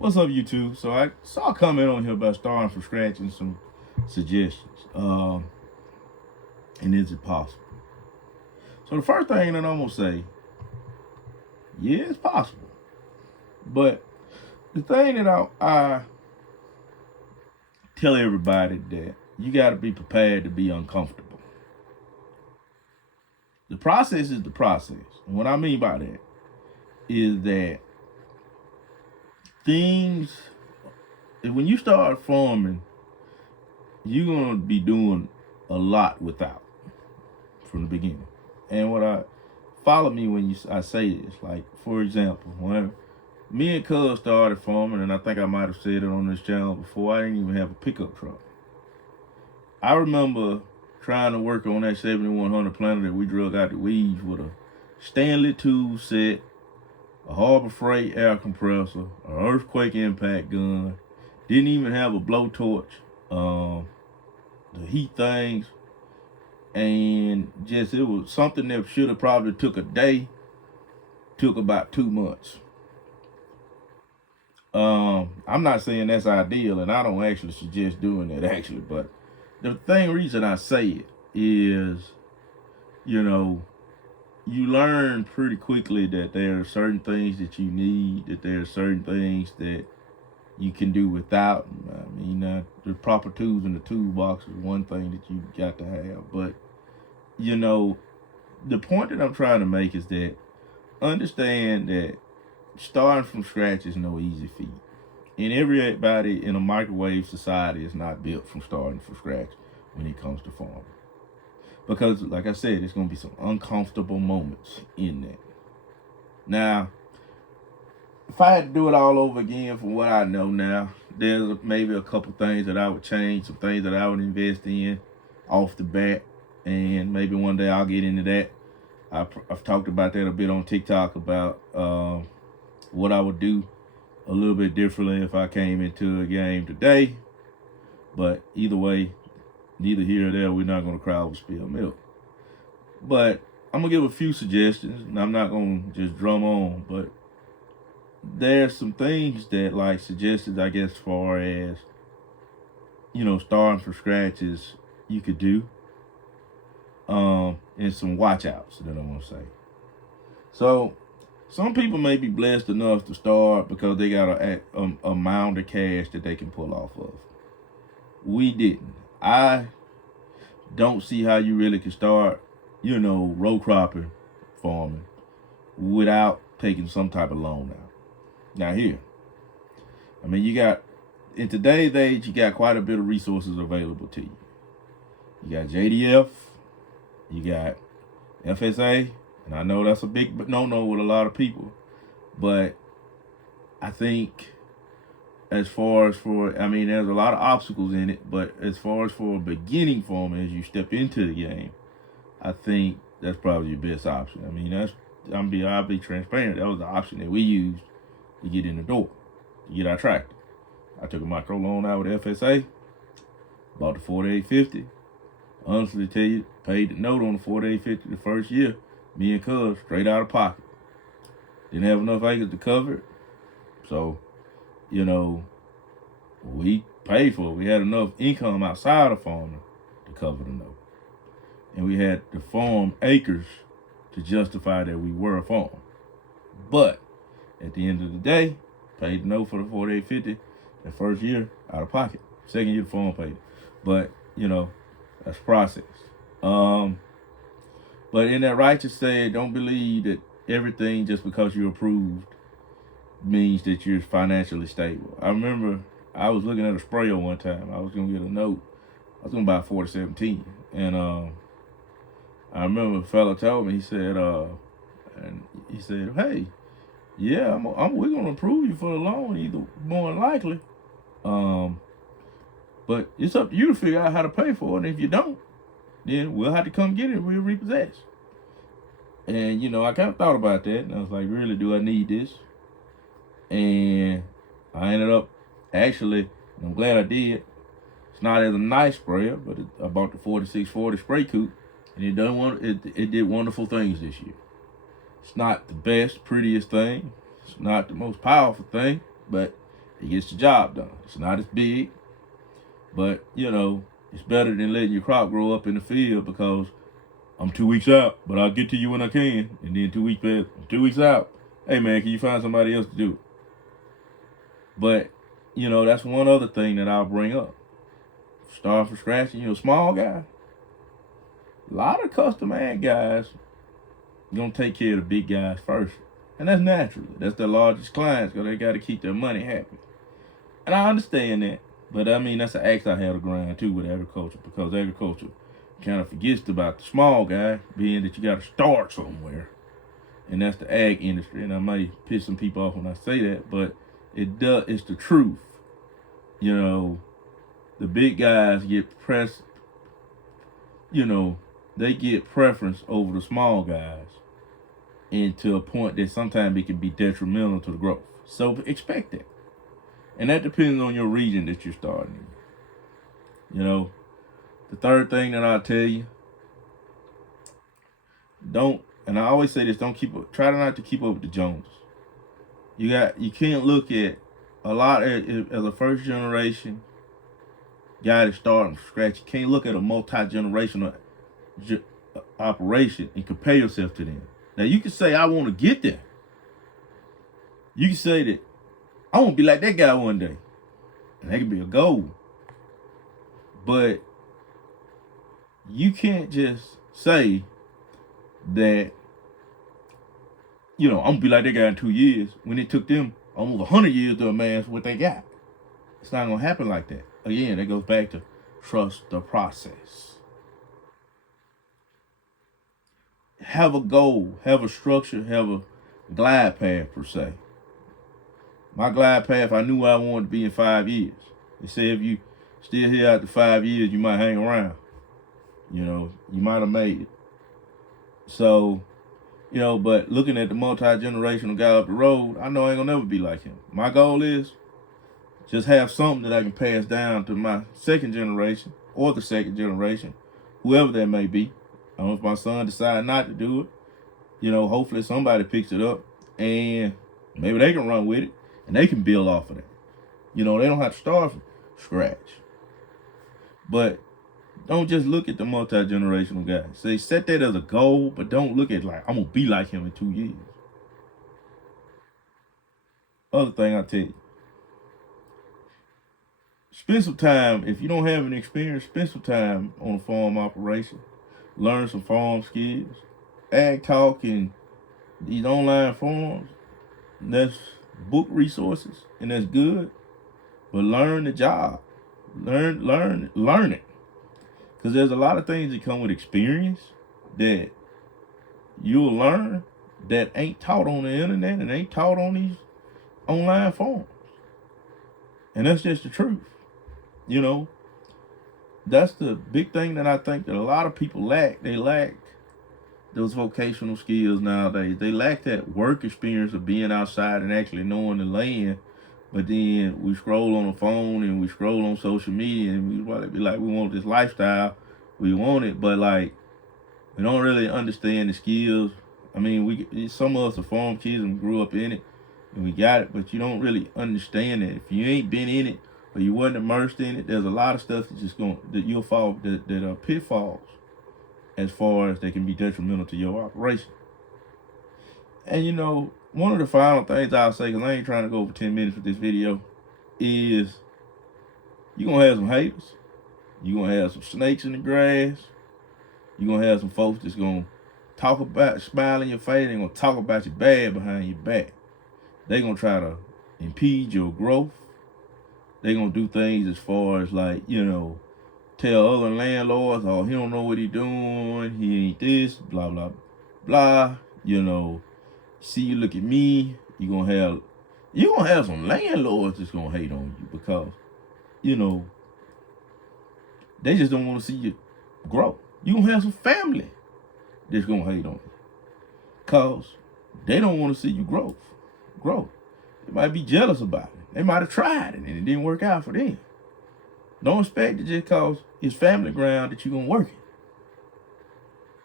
What's up, YouTube? So I saw a comment on here about starting from scratch and some suggestions. And is it possible? So the first thing that I'm gonna say, yeah, it's possible. But the thing that I tell everybody that you got to be prepared to be uncomfortable. The process is the process. And what I mean by that is that things, when you start farming, you're gonna be doing a lot without from the beginning. And what I follow me when I say this, like for example, when me and Cuz started farming, and I think I might have said it on this channel before, I didn't even have a pickup truck. I remember trying to work on that 7100 planter that we drug out the weeds with a Stanley tool set, a Harbor Freight air compressor, an earthquake impact gun, didn't even have a blowtorch to heat things, and just it was something that should have probably took a day, took about 2 months. I'm not saying that's ideal, and I don't actually suggest doing that actually, but the reason I say it is, you know, you learn pretty quickly that there are certain things that you need, that there are certain things that you can do without. I mean, the proper tools in the toolbox is one thing that you got to have, but you know, the point that I'm trying to make is that understand that starting from scratch is no easy feat. And everybody in a microwave society is not built from starting from scratch when it comes to farming. Because, like I said, there's going to be some uncomfortable moments in that. Now, if I had to do it all over again from what I know now, there's maybe a couple things that I would change, some things that I would invest in off the bat. And maybe one day I'll get into that. I've talked about that a bit on TikTok about what I would do a little bit differently if I came into a game today. But either way, neither here or there, we're not going to cry over spilled milk. But I'm going to give a few suggestions, and I'm not going to just drum on, but there's some things that, like, suggested, I guess, as far as, you know, starting from scratch is you could do. And some watch outs that I want to say. So, some people may be blessed enough to start because they got a mound of cash that they can pull off of. We didn't. I don't see how you really can start, you know, row cropping farming without taking some type of loan out. Now here, I mean, you got, in today's age, you got quite a bit of resources available to you. You got JDF, you got FSA, and I know that's a big no-no with a lot of people, but I think as far as I mean, there's a lot of obstacles in it, but as far as for a beginning farmer, as you step into the game, I think that's probably your best option. I mean, I'll be transparent. That was the option that we used to get in the door, to get our tractor. I took a micro loan out with FSA, bought the 4850. Honestly tell you, paid the note on the 4850 the first year, me and Cuz, straight out of pocket. Didn't have enough acres to cover it. So, you know, we paid for it. We had enough income outside of farming to cover the note. And we had the farm acres to justify that we were a farm. But at the end of the day, paid the note for the 4850 the first year out of pocket. Second year the farm paid it. But, you know, that's process. But in that righteous saying, don't believe that everything just because you're approved means that you're financially stable. I remember I was looking at a sprayer one time. I was gonna get a note. I was gonna buy a 4017, and I remember a fella told me, he said, hey, yeah, we're gonna approve you for the loan, either more than likely. But it's up to you to figure out how to pay for it. And if you don't, then we'll have to come get it and we'll repossess. And, you know, I kind of thought about that. And I was like, really, do I need this? And I ended up, actually, I'm glad I did. It's not as a nice sprayer, but I bought the 4640 spray coupe. And it did wonderful things this year. It's not the best, prettiest thing. It's not the most powerful thing. But It gets the job done. It's not as big, but it's better than letting your crop grow up in the field because I'm 2 weeks out, but I'll get to you when I can. And then 2 weeks past, I'm 2 weeks out. Hey man, can you find somebody else to do it? But, that's one other thing that I'll bring up. Start from scratch, small guy. A lot of custom ag guys gonna take care of the big guys first. And that's natural. That's their largest clients because they got to keep their money happy. And I understand that. But I mean, that's an axe I had to grind too with agriculture, because agriculture kind of forgets about the small guy, being that you got to start somewhere. And that's the ag industry. And I might piss some people off when I say that, but it's the truth. The big guys get they get preference over the small guys, and to a point that sometimes it can be detrimental to the growth. So expect that. And that depends on your region that you're starting in. The third thing that I'll tell you, and I always say this, try not to keep up with the Joneses. You can't look at a lot as a first generation guy that's starting from scratch. You can't look at a multi-generational operation and compare yourself to them. Now you can say, I want to get there. You can say that I want to be like that guy one day. And that can be a goal. But you can't just say that, I'm going to be like that guy in 2 years when it took them almost 100 years to amass what they got. It's not going to happen like that. Again, that goes back to trust the process. Have a goal, have a structure, have a glide path per se. My glide path, I knew where I wanted to be in 5 years. They say if you still here after 5 years, you might hang around. You might have made it. So, but looking at the multi-generational guy up the road, I know I ain't gonna never be like him. My goal is just have something that I can pass down to my second generation or the second generation, whoever that may be. I don't know if my son decides not to do it. Hopefully somebody picks it up and maybe they can run with it and they can build off of that. They don't have to start from scratch. But don't just look at the multi-generational guy. Say, set that as a goal, but don't look at like, I'm going to be like him in 2 years. Other thing I'll tell you. Spend some time, if you don't have any experience, spend some time on a farm operation. Learn some farm skills. Ag Talk and these online forums, that's book resources, and that's good. But learn the job. Learn it. Because there's a lot of things that come with experience that you'll learn that ain't taught on the internet and ain't taught on these online forums. And that's just the truth. That's the big thing that I think that a lot of people lack. They lack those vocational skills nowadays. They lack that work experience of being outside and actually knowing the land. But then we scroll on the phone and we scroll on social media and we probably be like, we want this lifestyle. We want it, but like, we don't really understand the skills. I mean, some of us are farm kids and grew up in it and we got it, but you don't really understand it. If you ain't been in it or you wasn't immersed in it, there's a lot of stuff that you'll fall, that are pitfalls as far as they can be detrimental to your operation. And one of the final things I'll say, because I ain't trying to go over 10 minutes with this video, is you're going to have some haters. You're going to have some snakes in the grass. You're going to have some folks that's going to smile in your face. They're going to talk about you bad behind your back. They're going to try to impede your growth. They're going to do things as far as like, tell other landlords, oh, he don't know what he doing. He ain't this, blah, blah, blah. See, you look at me, you're gonna have some landlords that's gonna hate on you because, they just don't want to see you grow. You're gonna have some family that's gonna hate on you because they don't want to see you grow. They might be jealous about it. They might have tried it and it didn't work out for them. Don't expect it just cause it's family ground that you're gonna work it.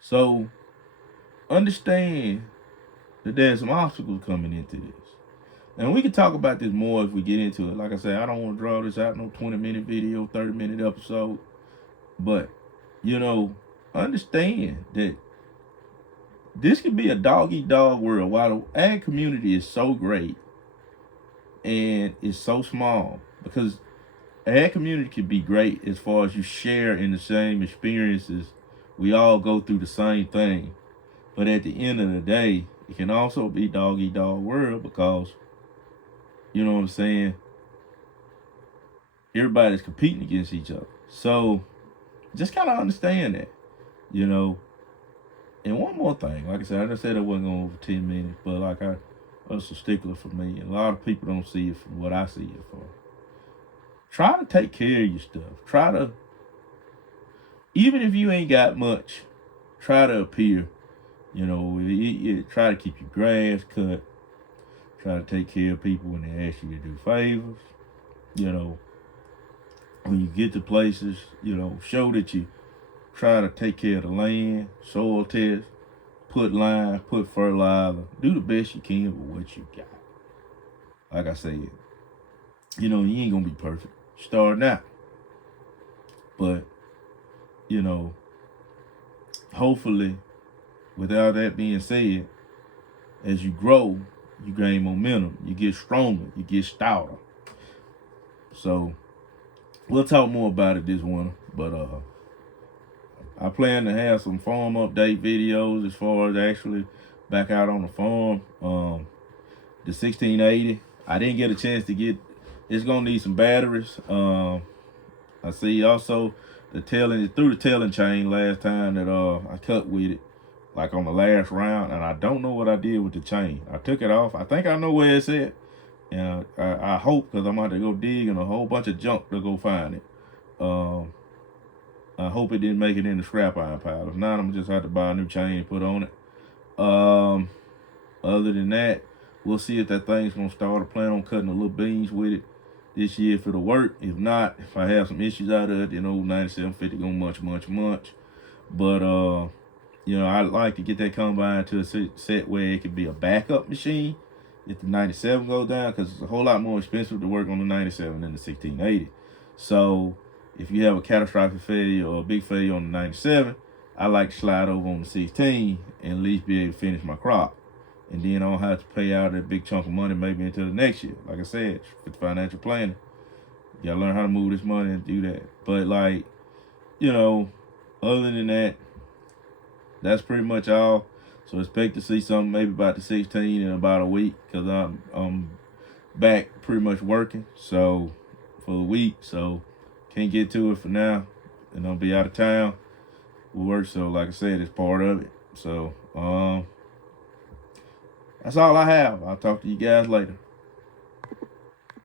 So understand that there's some obstacles coming into this. And we can talk about this more if we get into it. Like I said, I don't want to draw this out, no 20-minute video, 30-minute episode. But, you know, understand that this could be a dog-eat-dog world. While the ag community is so great and it's so small, because ag community can be great as far as you share in the same experiences. We all go through the same thing. But at the end of the day, it can also be dog-eat-dog world because, you know what I'm saying, everybody's competing against each other. So just kind of understand that, you know. And one more thing, like I said, I just said I wasn't going over 10 minutes, but like that's a stickler for me. And a lot of people don't see it from what I see it for. Try to take care of your stuff. Try to, even if you ain't got much, try to appear. You know, try to keep your grass cut. Try to take care of people when they ask you to do favors. You know, when you get to places, you know, show that you try to take care of the land, soil test, put lime, put fertilizer, do the best you can with what you got. Like I said, you know, you ain't gonna be perfect starting out. But, you know, hopefully, without that being said, as you grow, you gain momentum, you get stronger, you get stouter. So we'll talk more about it this winter, but I plan to have some farm update videos as far as actually back out on the farm. The 1680, I didn't get a chance to get, it's gonna need some batteries. I see also through the tailing chain last time that I cut with it, like on the last round, and I don't know what I did with the chain. I took it off. I think I know where it's at. And I hope, because I'm going to go dig in a whole bunch of junk to go find it. I hope it didn't make it in the scrap iron pile. If not, I'm going to just have to buy a new chain and put on it. Other than that, we'll see if that thing's going to start. I plan on cutting the little beans with it this year if it'll work. If not, if I have some issues out of it, then old 9750 going much. But, you know, I'd like to get that combine to a set where it could be a backup machine if the 97 goes down, because it's a whole lot more expensive to work on the 97 than the 1680. So if you have a catastrophic failure or a big failure on the 97, I like to slide over on the 16 and at least be able to finish my crop. And then I don't have to pay out that big chunk of money maybe until the next year. Like I said, with financial planning, you gotta learn how to move this money and do that. But like, you know, other than that, that's pretty much all. So expect to see something maybe about the 16 in about a week, because I'm back pretty much working so for a week. So can't get to it for now, and I'll be out of town with work. So like I said, it's part of it. So that's all I have. I'll talk to you guys later.